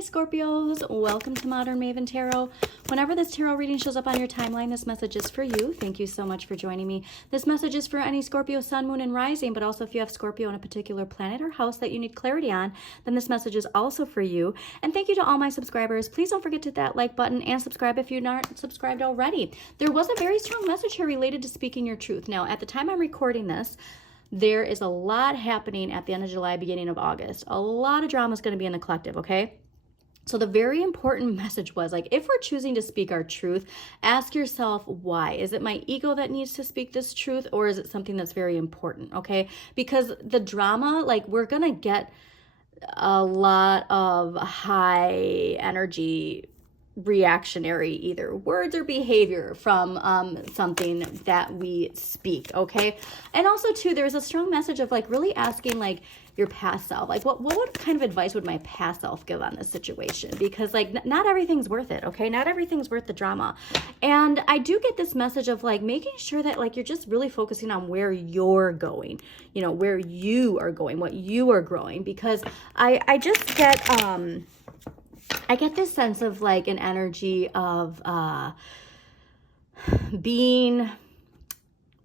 Hi Scorpios, welcome to Modern Maven Tarot. Whenever this tarot reading shows up on your timeline, this message is for you. Thank you so much for joining me. This message is for any Scorpio sun, moon, and rising, but also if you have Scorpio in a particular planet or house that you need clarity on, then this message is also for you. And thank you to all my subscribers. Please don't forget to hit that like button and subscribe if you're not subscribed already. There was a very strong message here related to speaking your truth. Now, at the time I'm recording this, there is a lot happening at the end of July, beginning of August. A lot of drama is going to be in the collective, okay? So the very important message was, like, if we're choosing to speak our truth, ask yourself why. Is it my ego that needs to speak this truth, or is it something that's very important, okay? Because the drama, like, we're going to get a lot of high energy reactionary either words or behavior from something that we speak, okay? And also too, there's a strong message of like really asking like your past self, like what kind of advice would my past self give on this situation? Because like not everything's worth it, okay? Not everything's worth the drama. And I do get this message of like making sure that like you're just really focusing on where you're going, you know, where you are going, what you are growing, because I just get I get this sense of like an energy of being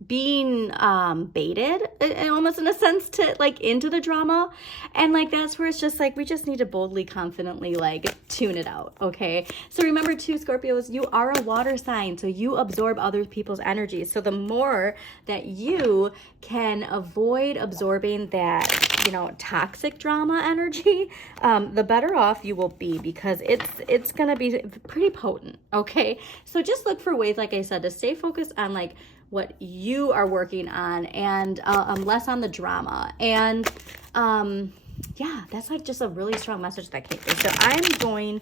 baited almost in a sense to like into the drama, and like that's where it's just like we just need to boldly, confidently like tune it out, okay? So remember too, Scorpios, you are a water sign, so you absorb other people's energy. So the more that you can avoid absorbing that, you know, toxic drama energy, the better off you will be, because it's gonna be pretty potent, okay? So just look for ways, like I said, to stay focused on like what you are working on, and less on the drama. And yeah, that's like just a really strong message that came through. So I'm going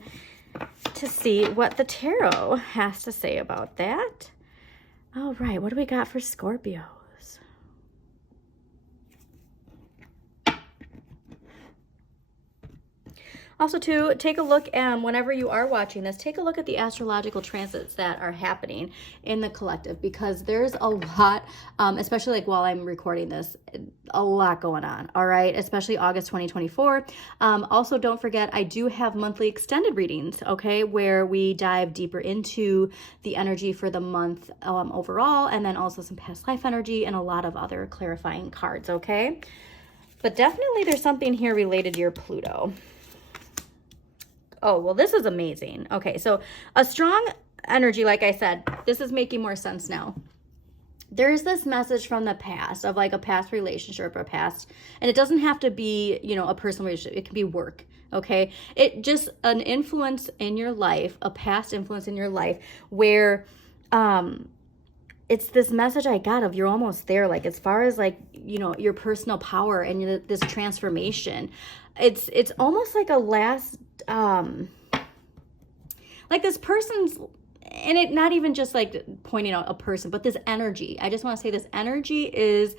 to see what the tarot has to say about that. All right, what do we got for Scorpio? Also, too, take a look, whenever you are watching this, take a look at the astrological transits that are happening in the collective, because there's a lot, especially like while I'm recording this, a lot going on, all right? Especially August 2024. Also, don't forget, I do have monthly extended readings, okay, where we dive deeper into the energy for the month overall, and then also some past life energy and a lot of other clarifying cards, okay? But definitely there's something here related to your Pluto. Oh, well, this is amazing. Okay, so a strong energy, like I said, this is making more sense now. There's this message from the past of like a past relationship or a past, and it doesn't have to be, you know, a personal relationship. It can be work, okay? It just an influence in your life, a past influence in your life where it's this message I got of you're almost there, like as far as like, you know, your personal power and this transformation. It's almost like a last like this person's, and it not even just like pointing out a person, but this energy. I just want to say this energy is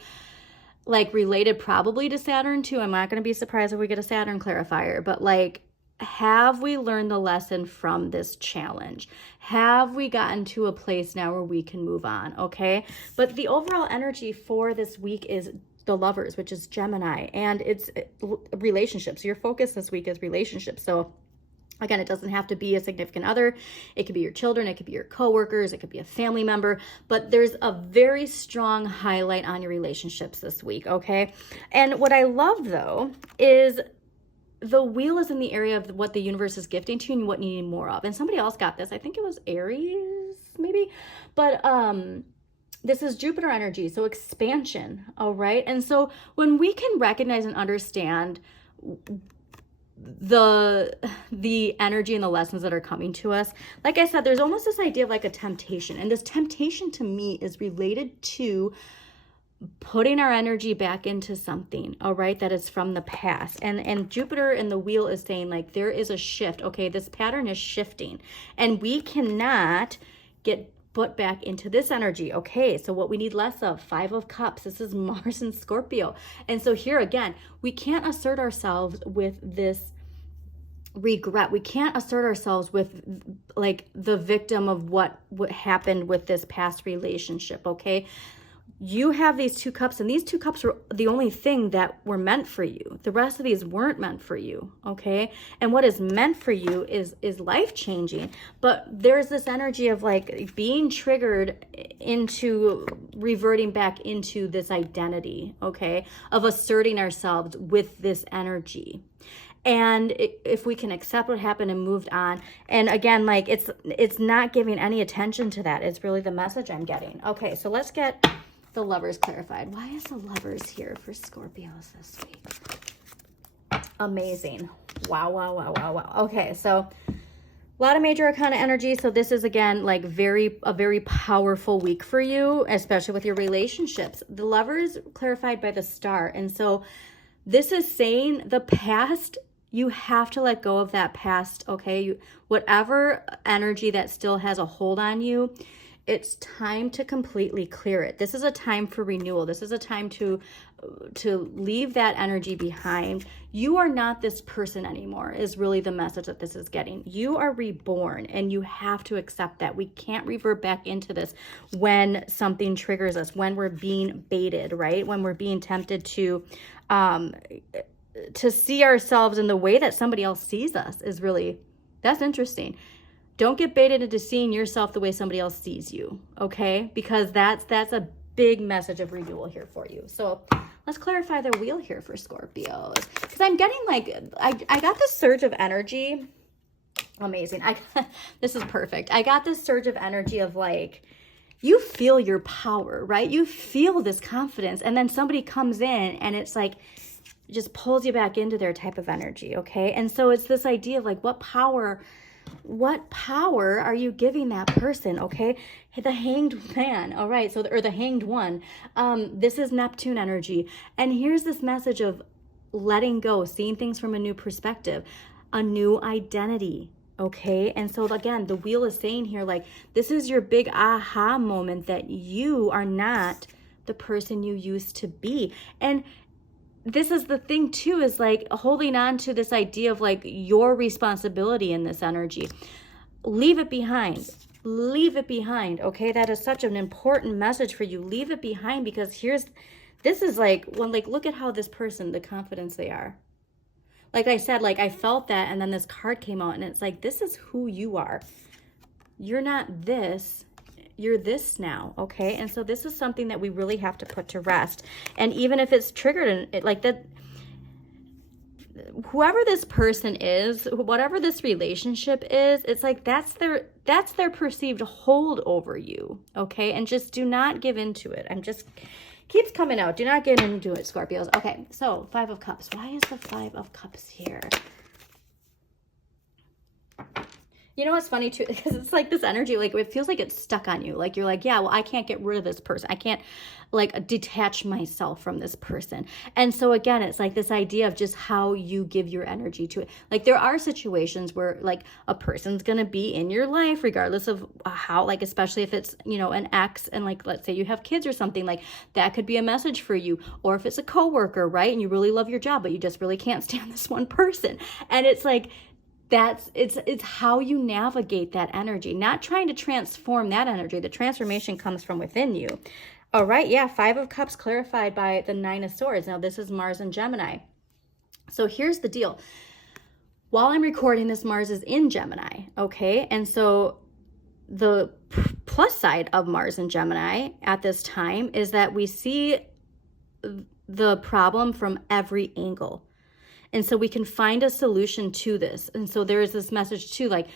like related probably to Saturn too. I'm not going to be surprised if we get a Saturn clarifier, but like, have we learned the lesson from this challenge? Have we gotten to a place now where we can move on? Okay. But the overall energy for this week is the Lovers, which is Gemini, and it's relationships. Your focus this week is relationships. So again, it doesn't have to be a significant other. It could be your children. It could be your coworkers. It could be a family member. But there's a very strong highlight on your relationships this week, okay? And what I love, though, is the wheel is in the area of what the universe is gifting to you and what you need more of. And somebody else got this. I think it was Aries, maybe. But this is Jupiter energy, so expansion, all right? And so when we can recognize and understand the energy and the lessons that are coming to us, like I said, there's almost this idea of like a temptation. And this temptation to me is related to putting our energy back into something, all right, that is from the past. And Jupiter in the wheel is saying like there is a shift, okay? This pattern is shifting, and we cannot get put back into this energy. Okay, so what we need less of, 5 of Cups. This is Mars and Scorpio. And so here again, we can't assert ourselves with this regret. We can't assert ourselves with like the victim of what happened with this past relationship, okay? you have these 2 cups, and these 2 cups were the only thing that were meant for you. The rest of these weren't meant for you, okay? And what is meant for you is life-changing. But there's this energy of like being triggered into reverting back into this identity, okay? Of asserting ourselves with this energy. And if we can accept what happened and moved on, and again, like it's not giving any attention to that. It's really the message I'm getting. Okay, so let's get the Lovers clarified. Why is the Lovers here for Scorpios this week? Amazing. Wow, wow, wow, wow, wow. Okay, so a lot of major arcana energy. So this is, again, like a very powerful week for you, especially with your relationships. The Lovers clarified by the Star. And so this is saying the past, you have to let go of that past, okay? Whatever energy that still has a hold on you, it's time to completely clear it. This is a time for renewal. This is a time to leave that energy behind. You are not this person anymore, is really the message that this is getting. You are reborn, and you have to accept that. We can't revert back into this when something triggers us, when we're being baited, right? When we're being tempted to see ourselves in the way that somebody else sees us is really, that's interesting. Don't get baited into seeing yourself the way somebody else sees you, okay? Because that's a big message of renewal here for you. So let's clarify the wheel here for Scorpios. Because I'm getting like, I got this surge of energy. Amazing. This is perfect. I got this surge of energy of like, you feel your power, right? You feel this confidence. And then somebody comes in and it's like, just pulls you back into their type of energy, okay? And so it's this idea of like, what power are you giving that person, okay? The Hanged Man, all right, so or the Hanged One. This is Neptune energy. And here's this message of letting go, seeing things from a new perspective, a new identity, okay? And so again, the wheel is saying here, like, this is your big aha moment that you are not the person you used to be. And this is the thing too, is like holding on to this idea of like your responsibility in this energy. Leave it behind. Leave it behind, okay? That is such an important message for you. Leave it behind, because this is like, when, like, look at how this person, the confidence they are. Like I said, like I felt that, and then this card came out, and it's like, this is who you are. You're not this. You're this now, okay? And so this is something that we really have to put to rest. And even if it's triggered, and like that, whoever this person is, whatever this relationship is, it's like that's their perceived hold over you, okay? And just do not give into it. Keeps coming out. Do not get into it, Scorpios. Okay, so 5 of Cups. Why is the 5 of Cups here? You know what's funny too, because it's like this energy, like it feels like it's stuck on you. Like you're like, yeah, well, I can't get rid of this person. I can't like detach myself from this person. And so again, it's like this idea of just how you give your energy to it. Like there are situations where like a person's going to be in your life regardless of how, like, especially if it's, you know, an ex, and like, let's say you have kids or something, like that could be a message for you. Or if it's a coworker, right? And you really love your job, but you just really can't stand this one person. And it's like, it's how you navigate that energy, not trying to transform that energy. The transformation comes from within you. All right, yeah, 5 of Cups clarified by the 9 of Swords. Now this is Mars and Gemini. So here's the deal. While I'm recording this, Mars is in Gemini, okay? And so the plus side of Mars and Gemini at this time is that we see the problem from every angle. And so we can find a solution to this. And so there is this message too, like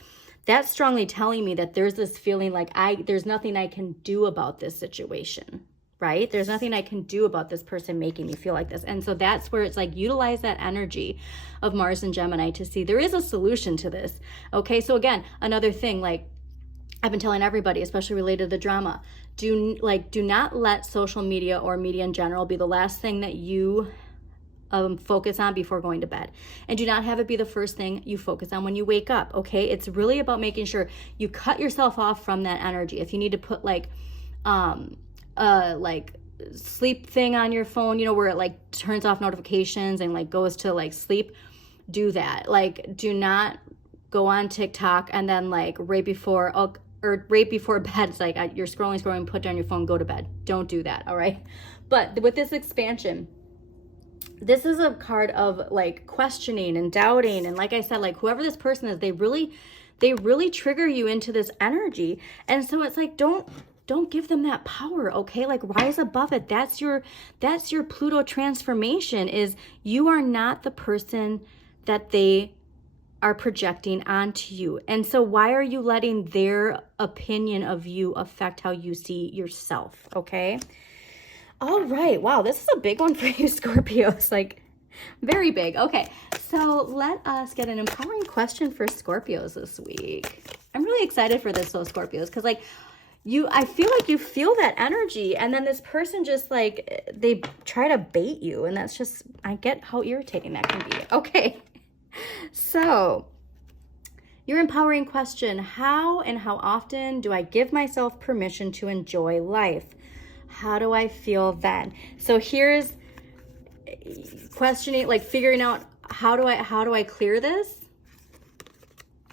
that's strongly telling me that there's this feeling like there's nothing I can do about this situation, right? There's nothing I can do about this person making me feel like this. And so that's where it's like, utilize that energy of Mars and Gemini to see there is a solution to this. Okay, so again, another thing, like I've been telling everybody, especially related to the drama, do not let social media or media in general be the last thing that you focus on before going to bed. And do not have it be the first thing you focus on when you wake up, okay? It's really about making sure you cut yourself off from that energy. If you need to put like sleep thing on your phone, you know, where it like turns off notifications and like goes to like sleep, do that. Like do not go on TikTok and then like right before, or right before bed, it's like you're scrolling, put down your phone, go to bed. Don't do that, all right? But with this expansion, this is a card of like questioning and doubting. And like I said, like whoever this person is, they really trigger you into this energy. And so it's like, don't give them that power, okay? Like rise above it. That's your Pluto transformation, is you are not the person that they are projecting onto you. And so why are you letting their opinion of you affect how you see yourself, okay? All right. Wow, this is a big one for you, Scorpios. Like, very big. Okay, so let us get an empowering question for Scorpios this week. I'm really excited for this, though, Scorpios, because, like, I feel like you feel that energy, and then this person just, like, they try to bait you, and that's just, I get how irritating that can be. Okay, so your empowering question: how and how often do I give myself permission to enjoy life? How do I feel then? So here's questioning, like figuring out how do I clear this?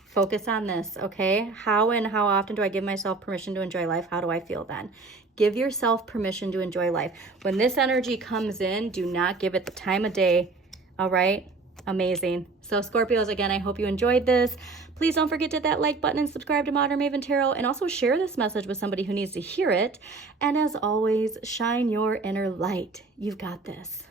Focus on this, okay? How and how often do I give myself permission to enjoy life? How do I feel then? Give yourself permission to enjoy life. When this energy comes in, do not give it the time of day, all right? Amazing. So Scorpios, again, I hope you enjoyed this. Please don't forget to hit that like button and subscribe to Modern Maven Tarot, and also share this message with somebody who needs to hear it. And as always, shine your inner light. You've got this.